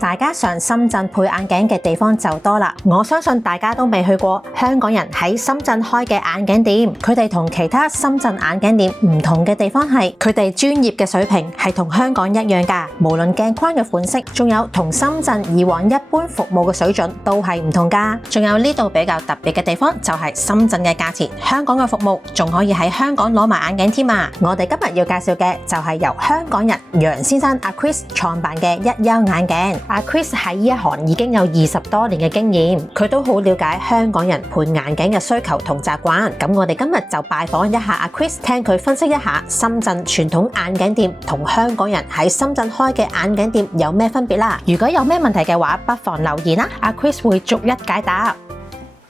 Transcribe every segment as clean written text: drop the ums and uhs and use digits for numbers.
大家上深圳配眼鏡嘅地方就多啦，我相信大家都未去過香港人喺深圳開嘅眼鏡店，佢哋同其他深圳眼鏡店唔同嘅地方係，佢哋專業嘅水平係同香港一樣㗎，無論鏡框嘅款式，仲有同深圳以往一般服務嘅水準都係唔同㗎。仲有呢度比較特別嘅地方就係深圳嘅價錢，香港嘅服務仲可以喺香港攞埋眼鏡添啊！我哋今日要介紹嘅就係由香港人楊先生阿 Chris 創辦嘅一休眼鏡。阿 Chris 喺呢一行已經有20多年嘅經驗，佢都好了解香港人配眼鏡嘅需求同習慣。咁我哋今日就拜訪一下阿 Chris， 聽佢分析一下深圳傳統眼鏡店同香港人喺深圳開嘅眼鏡店有咩分別啦。如果有咩問題嘅話，不妨留言啦，阿 Chris 會逐一解答。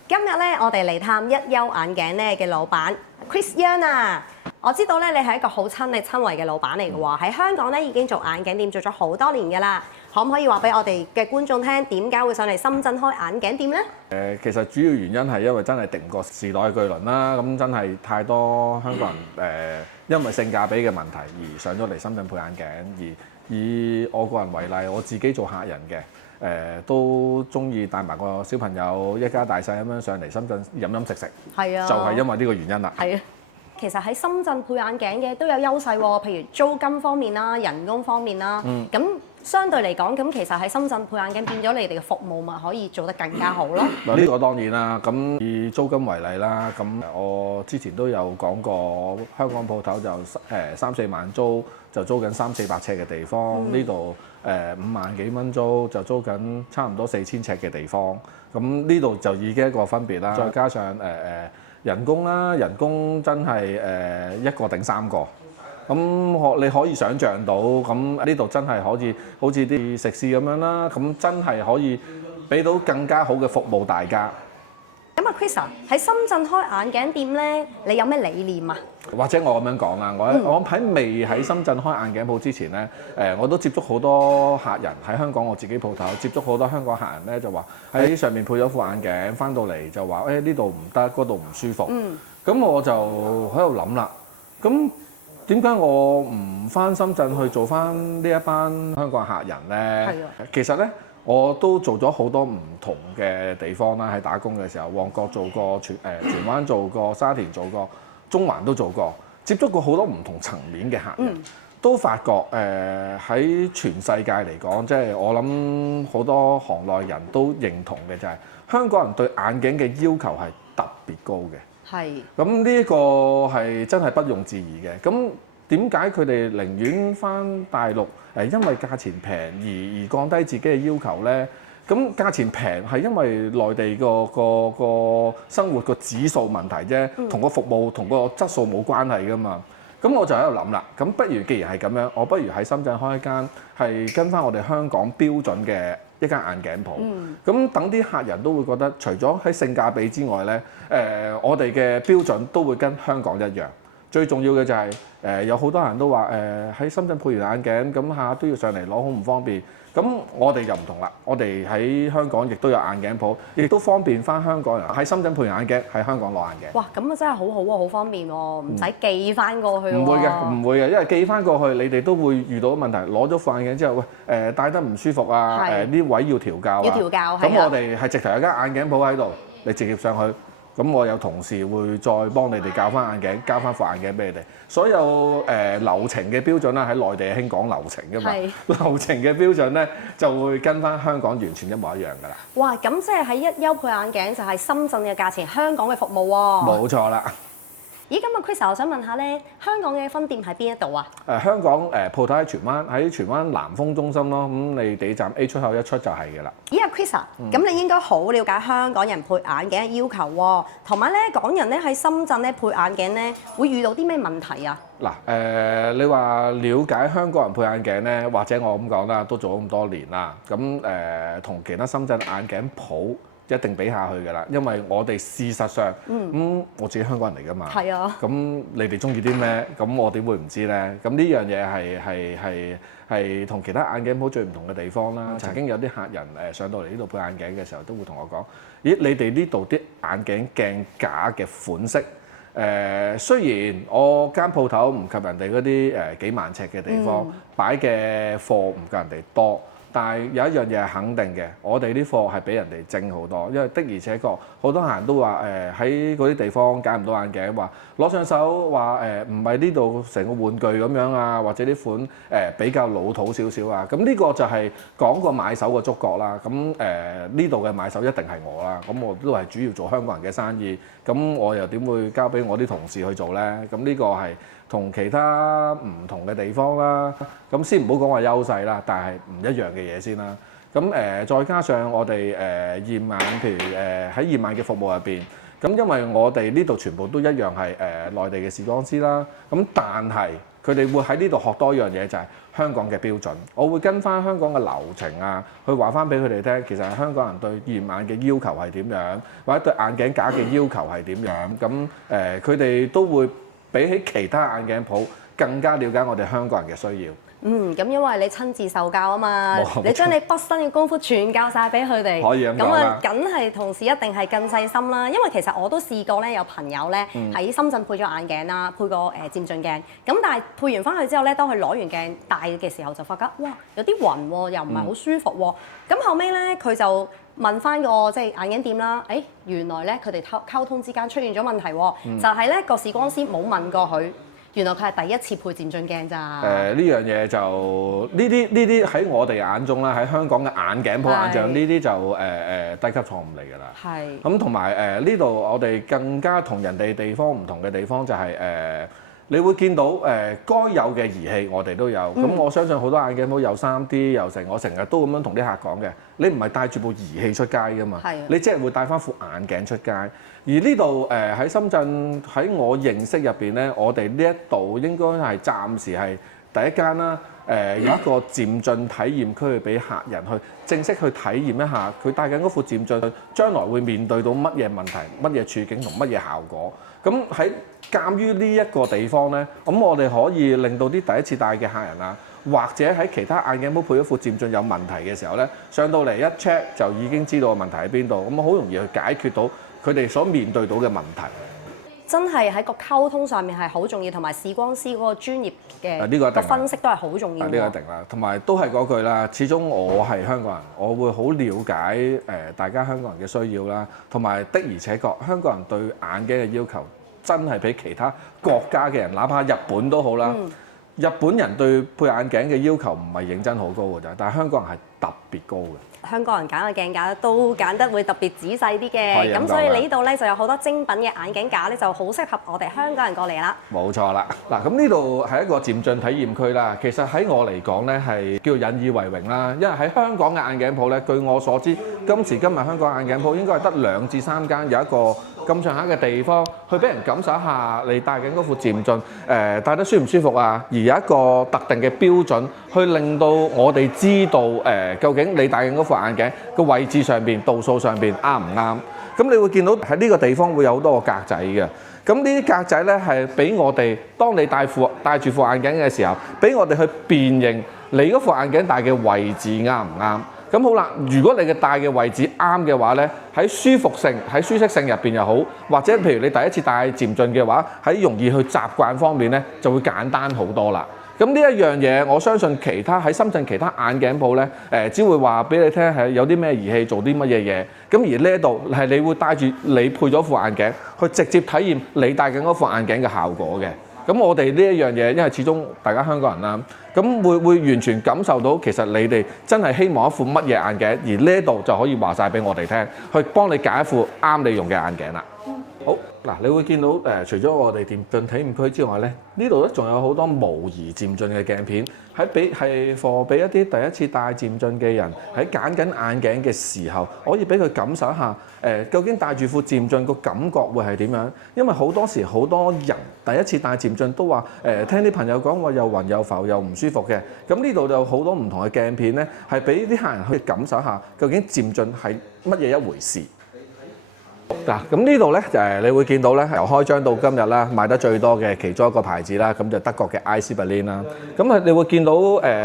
今日咧，我哋嚟探一休眼鏡咧嘅老闆 Chris Young 啊！我知道咧，你係一個好親力親為嘅老闆嚟嘅喎，喺香港咧已經做眼鏡店做咗好多年㗎啦。可唔可以話俾我哋嘅觀眾聽，點解會上嚟深圳開眼鏡店呢？其實主要原因係因為真係敵唔過時代巨輪啦，咁真係太多香港人因為性價比嘅問題而上咗嚟深圳配眼鏡。而以我個人為例，我自己做客人嘅，都中意帶埋個小朋友一家大細咁樣上嚟深圳飲飲食食，係啊，就係因為呢個原因啦。係啊。其實喺深圳配眼鏡嘅都有優勢喎，譬如租金方面啦、人工方面啦。咁相對嚟講，咁其實喺深圳配眼鏡變咗你哋嘅服務咪可以做得更加好咯。嗱，呢個當然啦。咁以租金為例啦，咁我之前都有講過，香港鋪頭就3-4萬租，就租緊300-400尺嘅地方。呢度5萬幾蚊租，就租緊差唔多4000尺嘅地方。咁呢度就已經一個分別啦。再加上人工啦，人工真係一個頂3個。咁你可以想像到，咁呢度真係可以好似啲食肆咁樣啦，咁真係可以俾到更加好嘅服務大家。咁啊 Chris 啊，喺深圳開眼鏡店咧，你有咩理念啊？或者我咁樣講啦，我喺未喺深圳開眼鏡鋪之前咧，我都接觸好多客人喺香港，我自己鋪頭接觸好多香港客人咧，就話喺上面配咗副眼鏡，翻到嚟就話呢度唔得，嗰度唔舒服。咁我就喺度諗啦，咁點解我唔翻深圳去做翻呢一班香港客人呢？其實呢，我都做咗好多唔同嘅地方啦。喺打工嘅時候，旺角做過，荃灣做過，沙田做過，中環都做過，接觸過好多唔同層面嘅客人，都發覺喺全世界嚟講，即係我諗好多行內人都認同嘅就係香港人對眼鏡嘅要求係特別高嘅。係，咁呢一個係真係不容置疑嘅。咁點解佢哋寧願返大陸因為價錢平而降低自己嘅要求呢？咁價錢平係因為內地個生活個指數問題啫，同個服務同個質素冇關係㗎嘛。咁我就喺度諗啦，咁不如既然係咁樣，我不如喺深圳開一間係跟翻我哋香港標準嘅一間眼鏡鋪。咁等啲客人都會覺得，除咗喺性價比之外呢，我哋嘅標準都會跟香港一樣。最重要嘅就係有好多人都話喺深圳配完眼鏡，咁下都要上嚟攞，好唔方便。咁我哋就唔同啦，我哋喺香港亦都有眼鏡鋪，亦都方便翻香港人喺深圳配完眼鏡，喺香港攞眼鏡。哇，咁啊真係好好喎，好方便喎，唔使寄翻過去喎。唔會嘅，唔會嘅，因為寄翻過去，你哋都會遇到問題。攞咗副眼鏡之後，喂戴得唔舒服啊，呢位要調校啊。要調校，咁我哋係直頭有間眼鏡鋪喺度，你直接上去。咁我有同事會再幫你哋校翻眼鏡，交翻副眼鏡俾你哋。所有流程嘅標準啦，喺內地係興講流程㗎嘛。流程嘅標準咧，就會跟翻香港完全一模一樣㗎啦。哇！咁即係喺一休配眼鏡就係深圳嘅價錢，香港嘅服務喎。冇錯啦。咦，咁啊 Chris，我想問下咧，香港嘅分店喺邊一度啊？香港鋪頭喺荃灣，喺荃灣南豐中心咯。咁你地鐵站 A 出口一出就係嘅啦。咦，阿 Chris 啊，咁你應該好了解香港人配眼鏡嘅要求喎，同埋咧港人咧喺深圳咧配眼鏡咧會遇到啲咩問題啊？嗱你話了解香港人配眼鏡咧，或者我咁講啦，都做咗咁多年啦。咁同其他深圳眼鏡鋪一定比下去㗎啦，因為我哋事實上，我自己香港人嚟㗎嘛，咁你哋中意啲咩？咁我點會唔知呢？咁呢樣嘢係同其他眼鏡鋪最唔同嘅地方啦。曾經有啲客人上到嚟呢度配眼鏡嘅時候，都會同我講：咦，你哋呢度啲眼鏡鏡架嘅款式，雖然我間鋪頭唔及人哋嗰啲幾萬尺嘅地方，擺嘅貨唔夠人哋多。但係有一樣嘢係肯定嘅，我哋啲貨係比人哋精好多，因為的而且確好多客人都話喺嗰啲地方揀唔到眼鏡，話攞上手話唔係呢度成個玩具咁樣啊，或者啲款比較老土少少啊，咁呢個就係講個買手個觸覺啦。咁呢度嘅買手一定係我啦，咁我都係主要做香港人嘅生意，咁我又點會交俾我啲同事去做呢？咁呢個係同其他唔同嘅地方啦。咁先唔好講話優勢啦，但係唔一樣嘅嘢先啦。咁再加上我哋驗眼，譬如喺驗眼嘅服務入邊，咁因為我哋呢度全部都一樣係內地嘅視光師啦。咁但係佢哋會喺呢度學多一樣嘢，就係香港嘅標準。我會跟翻香港嘅流程啊，去話翻俾佢哋聽，其實係香港人對驗眼嘅要求係點樣，或者對眼鏡架嘅要求係點樣。咁佢哋都會比起其他眼鏡鋪更加了解我哋香港人嘅需要。咁因為你親自受教啊嘛，你將你畢生嘅功夫全教晒俾佢哋，可以咁講啦。梗係同事一定係更細心啦。因為其實我都試過咧，有朋友咧喺深圳配咗眼鏡啦，配個漸進鏡，咁但係配完翻去之後咧，當佢攞完鏡戴嘅時候就發覺，哇，有啲暈喎，又唔係好舒服喎。咁後尾咧佢就問翻個即係眼鏡店啦，原來咧佢哋溝通之間出現咗問題喎，就係咧個視光師冇問過佢。原來佢係第一次配漸進鏡咋？呢樣嘢就呢啲喺我哋眼中啦，喺香港嘅眼鏡鋪眼像呢啲就低級錯誤嚟㗎啦。係。咁同埋呢度我哋更加同人哋地方唔同嘅地方就係你會見到該有嘅儀器我哋都有。咁我相信好多眼鏡鋪有 3D 有成，我成日都咁樣同啲客講嘅。你唔係帶住部儀器出街㗎嘛？你即係會帶翻副眼鏡出街。而呢度喺深圳喺我認識入邊咧，我哋呢一度應該係暫時係第一間啦。有一個漸進體驗區俾客人去正式去體驗一下，佢戴緊嗰副漸進將來會面對到乜嘢問題、乜嘢處境同乜嘢效果。咁喺鑑於呢一個地方咧，咁我哋可以令到啲第一次戴嘅客人啊，或者喺其他眼鏡鋪配咗副漸進有問題嘅時候咧，上到嚟一 check 就已經知道個問題喺邊度，咁好容易去解決到佢哋所面對到嘅問題。真係喺個溝通上面係好重要，同埋視光師嗰個專業嘅個分析都係好重要。呢個一定啦，同埋都係嗰句啦。始終我係香港人，我會好了解大家香港人嘅需要啦，同埋的而且確香港人對眼鏡嘅要求真係比其他國家嘅人，哪怕日本都好啦。日本人對配眼鏡嘅要求唔係認真好高㗎咋，但係香港人係特別高嘅。香港人揀嘅鏡架都揀得會特別仔細啲嘅，咁所以你呢度咧就有好多精品嘅眼鏡架咧，就好適合我哋香港人過嚟啦。冇錯啦，嗱咁呢度係一個漸進體驗區啦。其實喺我嚟講咧係叫引以為榮啦，因為喺香港嘅眼鏡鋪咧，據我所知，今時今日香港眼鏡鋪應該係得2至3間有一個咁上下嘅地方，去俾人感受一下你戴緊嗰副漸進戴得舒唔舒服啊，而有一個特定嘅標準，去令到我哋知道究竟你戴緊嗰副眼鏡個位置上邊、度數上邊啱唔啱？咁你會見到喺呢個地方會有好多個格仔嘅。咁呢啲格仔咧係俾我哋，當你戴住副眼鏡嘅時候，俾我哋去辨認你嗰副眼鏡戴嘅位置啱唔啱？咁好啦，如果你嘅戴嘅位置啱嘅話咧，喺舒服性、喺舒適性入邊又好，或者譬如你第一次戴漸進嘅話，喺容易去習慣方面咧，就會簡單好多啦。咁呢一樣嘢，我相信其他喺深圳其他眼鏡鋪咧，只會話俾你聽係有啲咩儀器做啲乜嘢嘢。咁而呢一度係你會戴住你配咗副眼鏡，去直接體驗你戴緊嗰副眼鏡嘅效果嘅。咁我哋呢一樣嘢，因為始終大家香港人啦，咁會完全感受到其實你哋真係希望一副乜嘢眼鏡，而呢一度就可以話晒俾我哋聽，去幫你揀一副啱你用嘅眼鏡啦。好嗱，你會見到除咗我哋漸進體驗區之外咧，呢度咧仲有好多模擬漸進嘅鏡片，係俾一啲第一次戴漸進嘅人喺揀緊眼鏡嘅時候，可以俾佢感受一下究竟戴住副漸進個感覺會係點樣？因為好多時好多人第一次戴漸進都話聽啲朋友講話又暈又浮又唔舒服嘅。咁呢度就有好多唔同嘅鏡片咧，係俾啲客人去感受一下究竟漸進係乜嘢一回事。嗱，咁呢度咧你會見到咧，由開張到今日啦，賣得最多嘅其中一個牌子啦，咁就德國嘅 IC Berlin 啦。咁你會見到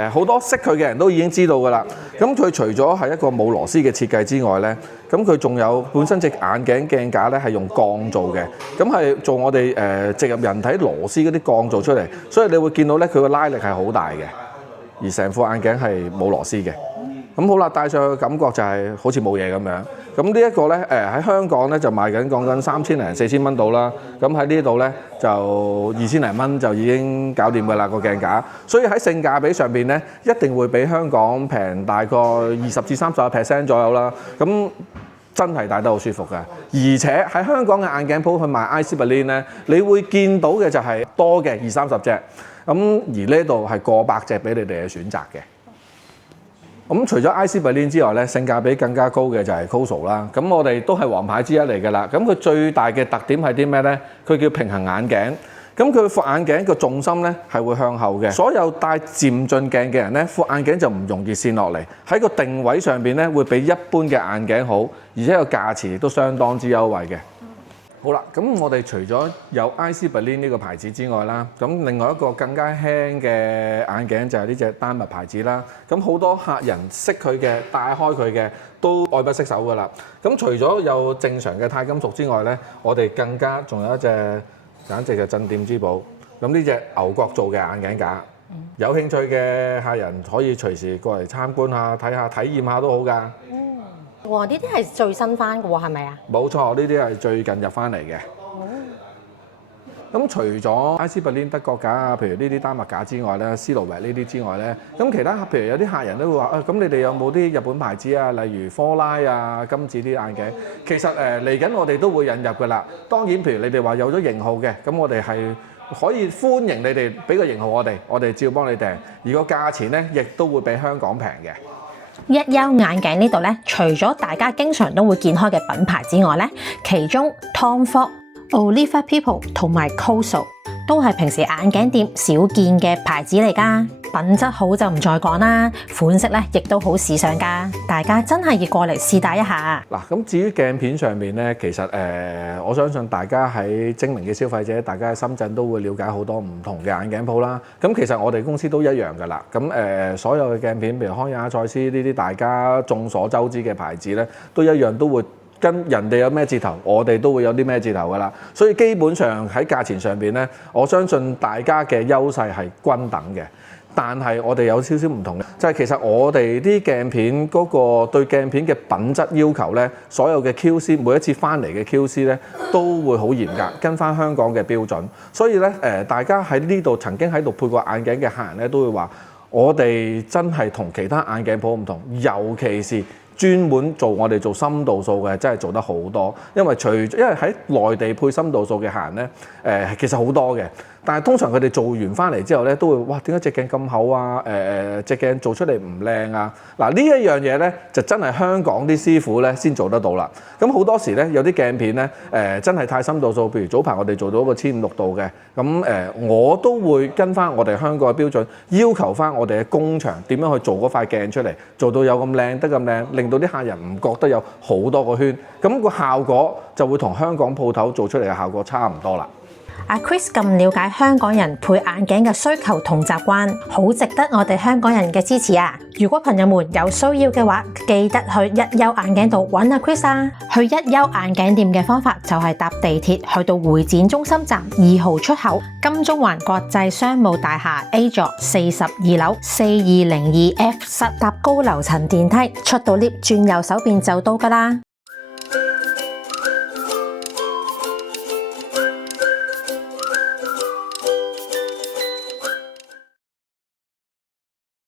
好多識佢嘅人都已經知道㗎啦。咁佢除咗係一個冇螺絲嘅設計之外咧，咁佢仲有本身隻眼鏡鏡架咧係用鋼做嘅，咁係做我哋植入人體螺絲嗰啲鋼做出嚟，所以你會見到咧佢個拉力係好大嘅，而成副眼鏡係冇螺絲嘅。咁好啦，戴上去嘅感覺就係好似冇嘢咁樣。咁呢一個咧，喺香港咧就賣緊講緊3000零4000蚊到啦。咁喺呢度咧就2000零蚊就已經搞掂㗎啦個鏡架。所以喺性價比上邊咧，一定會比香港平大概20至30% 左右啦。咁真係戴得好舒服嘅，而且喺香港嘅眼鏡鋪去賣 IC Berlin 咧，你會見到嘅就係多嘅20-30隻。咁而呢度係過百隻俾你哋嘅選擇嘅。咁除咗 IC Berlin 之外咧，性價比更加高嘅就係 COSO 啦。咁我哋都係王牌之一嚟㗎啦。咁佢最大嘅特點係啲咩咧？佢叫平衡眼鏡。咁佢副眼鏡個重心咧係會向後嘅。所有戴漸進鏡嘅人咧，副眼鏡就唔容易跣落嚟。喺個定位上邊咧，會比一般嘅眼鏡好，而且個價錢亦都相當之優惠嘅。好啦，咁我哋除咗有 IC Berlin 呢個牌子之外啦，咁另外一個更加輕嘅眼鏡就係呢隻丹麥牌子啦。咁好多客人識佢嘅、戴開佢嘅都愛不釋手㗎啦。咁除咗有正常嘅鈦金屬之外咧，我哋更加仲有一隻簡直係鎮店之寶。咁呢隻牛角做嘅眼鏡架，有興趣嘅客人可以隨時過嚟參觀下、睇下、體驗下都好㗎。哇！呢啲係最新翻嘅喎，係咪啊？冇錯，呢啲係最近入翻嚟嘅。咁除咗 IC Berlin 德國架啊，譬如呢啲丹麥架之外咧，Silhouette 呢啲之外咧，咁其他譬如有啲客人都會話咁你哋有冇啲日本牌子啊，例如科拉啊、金子啲眼鏡？其實嚟緊我哋都會引入㗎啦。當然，譬如你哋話有咗型號嘅，咁我哋係可以歡迎你哋俾個型號我哋照幫你訂，而個價錢咧亦都會比香港平嘅。一休眼鏡呢度咧，除咗大家經常都會見開嘅品牌之外咧，其中 Tom Ford、Oliver People 同埋 COSO 都係平時眼鏡店少見嘅牌子嚟㗎。品質好就唔再講啦，款式咧亦都好時尚㗎，大家真係要過嚟試戴一下。嗱，咁至於鏡片上面咧，其實我相信大家喺精明嘅消費者，大家喺深圳都會了解好多唔同嘅眼鏡鋪啦。咁其實我哋公司都一樣㗎啦。咁所有嘅鏡片，譬如康雅、蔡司呢啲大家眾所周知嘅牌子咧，都一樣都會跟人哋有咩字頭，我哋都會有啲咩字頭㗎啦。所以基本上喺價錢上邊咧，我相信大家嘅優勢係均等嘅。但係我哋有少少唔同嘅，就係其實我哋啲鏡片嗰個對鏡片嘅品質要求咧，所有嘅 QC 每一次翻嚟嘅 QC 咧都會好嚴格，跟翻香港嘅標準。所以咧大家喺呢度曾經喺度配過眼鏡嘅客人咧，都會話我哋真係同其他眼鏡鋪唔同，尤其是專門我哋做深度數嘅，真係做得好多。因為喺內地配深度數嘅客人咧，其實好多嘅。但係通常佢哋做完翻嚟之後咧，都會哇點解隻鏡咁厚啊？隻鏡做出嚟唔靚啊！嗱呢一樣嘢咧，就真係香港啲師傅咧先做得到啦。咁好多時咧，有啲鏡片咧真係太深度數，譬如早排我哋做到一個1500-6度嘅，咁我都會跟翻我哋香港嘅標準，要求翻我哋嘅工場點樣去做嗰塊鏡出嚟，做到有咁靚得咁靚，令到啲客人唔覺得有好多個圈，咁個效果就會同香港鋪頭做出嚟嘅效果差唔多啦。阿 Chris 咁了解香港人配眼鏡嘅需求同習慣，好值得我哋香港人嘅支持啊！如果朋友們有需要嘅話，記得去一休眼鏡度揾阿 Chris 啊！去一休眼鏡店嘅方法就係搭地鐵去到會展中心站2號出口，金鐘環國際商務大廈 A 座42樓4202F 室，搭高樓層電梯出到 lift 轉右手邊就到㗎啦。